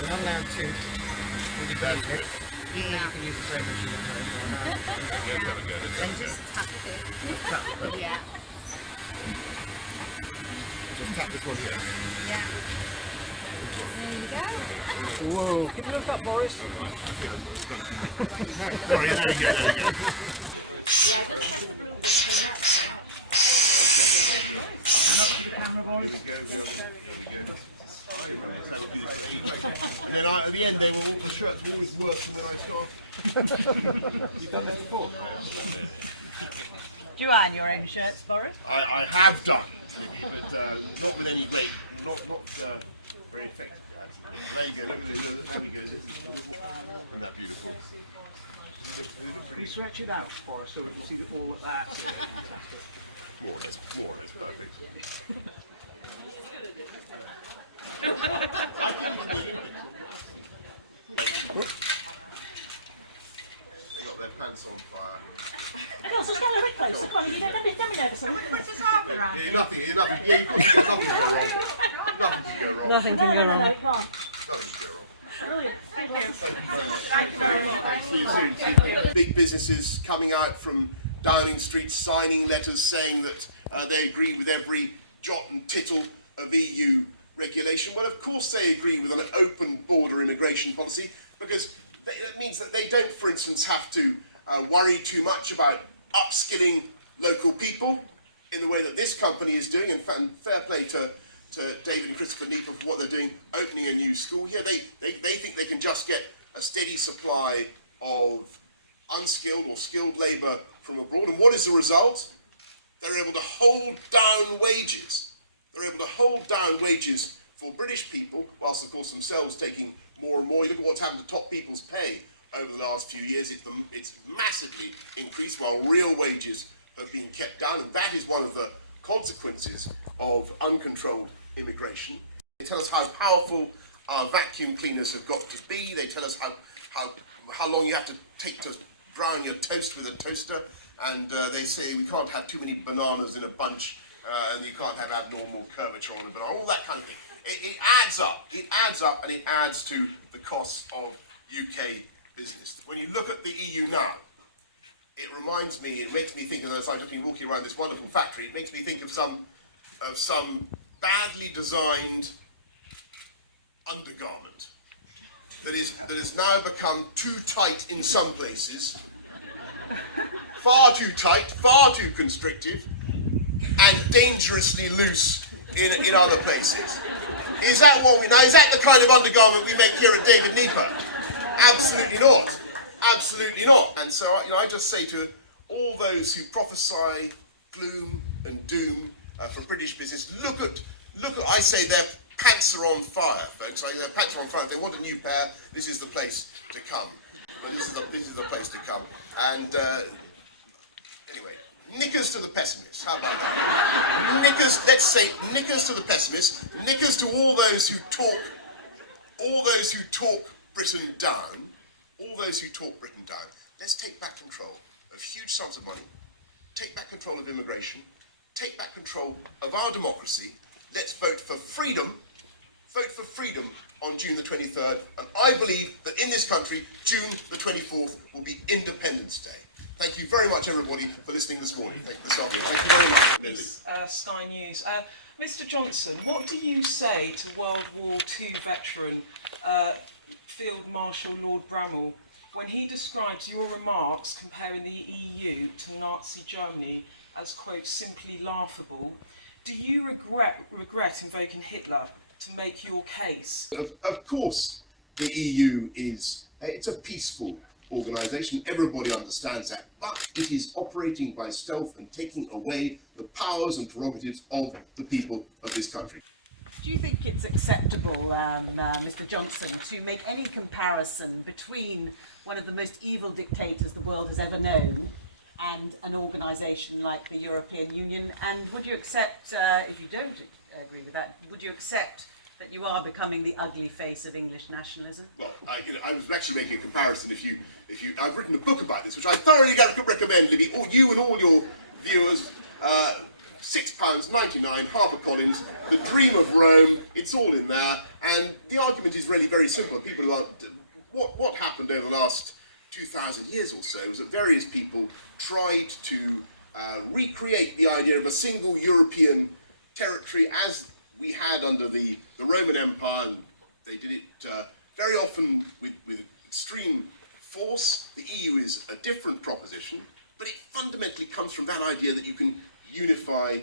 We're not allowed to really believe it. Even though you can use the same machine at home. Then just tap it. Yeah. Just tap this one here. Yeah. There you go. Whoa. Can you look up, Boris? Sorry, there we go. And at the end, then all the shirts were always worse than I started. You've done this before? Do you iron your own shirts, Boris? I have done, but not with any great, not very effective. There you go. Look at this. There we go. Can you stretch it out for us so we can see all of that? More or less perfect. You got their pants on fire. No, so stand a bit closer. Come on, you don't have to dummy over something. You're nothing. Yeah, of course, nothing. Nothing can go wrong. No, come on. Nothing can go wrong. Brilliant. Big businesses coming out from Downing Street signing letters saying that they agree with every jot and tittle of EU regulation. Well, of course they agree with an open border immigration policy because that means that they don't, for instance, have to worry too much about upskilling local people in the way that this company is doing. And fair play to David and Christopher Neeper for what they're doing, opening a new school here. They think they can just get a steady supply of unskilled or skilled labour from abroad. And what is the result? They're able to hold down wages. They're able to hold down wages for British people, whilst of course themselves taking more and more. You look at what's happened to top people's pay over the last few years. It's massively increased while real wages have been kept down, and that is one of the consequences of uncontrolled immigration. They tell us how powerful our vacuum cleaners have got to be. They tell us how long you have to take to brown your toast with a toaster, and they say we can't have too many bananas in a bunch, and you can't have abnormal curvature on a banana, all that kind of thing. It adds up. It adds up, and it adds to the costs of UK business. When you look at the EU now, it reminds me, it makes me think of, as I've just been walking around this wonderful factory, it makes me think of some badly designed undergarment that has now become too tight in some places, far too tight, far too constrictive, and dangerously loose in other places. Is that what is that the kind of undergarment we make here at David Neeper? Absolutely not. Absolutely not. And so, I just say to all those who prophesy gloom and doom for British business, look at, I say their pants are on fire, folks. Their pants are on fire. If they want a new pair, this is the place to come. Well, this is the place to come. And anyway, knickers to the pessimists. How about that? Knickers. Let's say knickers to the pessimists. Knickers to all those who talk Britain down. All those who talk Britain down. Let's take back control of huge sums of money. Take back control of immigration. Take back control of our democracy. Let's vote for freedom. Vote for freedom on June the 23rd. And I believe that in this country, June the 24th will be Independence Day. Thank you very much, everybody, for listening this morning. Thank you this afternoon. Thank you very much. Sky News. Mr. Johnson, what do you say to World War II veteran Field Marshal Lord Bramall when he describes your remarks comparing the EU to Nazi Germany as, quote, simply laughable? Do you regret invoking Hitler to make your case? Of course, the EU it's a peaceful organisation. Everybody understands that. But it is operating by stealth and taking away the powers and prerogatives of the people of this country. Do you think it's acceptable, Mr. Johnson, to make any comparison between one of the most evil dictators the world has ever known and an organisation like the European Union? And would you accept, if you don't agree with that, would you accept that you are becoming the ugly face of English nationalism? Well, I was actually making a comparison. I've written a book about this, which I thoroughly recommend, Libby, or you and all your viewers, £6.99, HarperCollins, The Dream of Rome, it's all in there, and the argument is really very simple. People are, what happened over the last 2,000 years or so was that various people tried to recreate the idea of a single European territory as we had under the Roman Empire, and they did it very often with extreme force. The EU is a different proposition, but it fundamentally comes from that idea that you can unify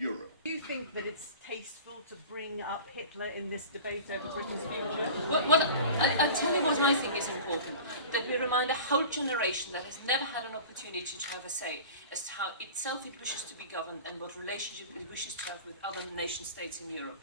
Europe. Do you think that it's tasteful to bring up Hitler in this debate over Britain's future? I'll tell you what I think is important, that we remind a whole generation that has never had an opportunity to have a say as to how itself it wishes to be governed and what relationship it wishes to have with other nation states in Europe.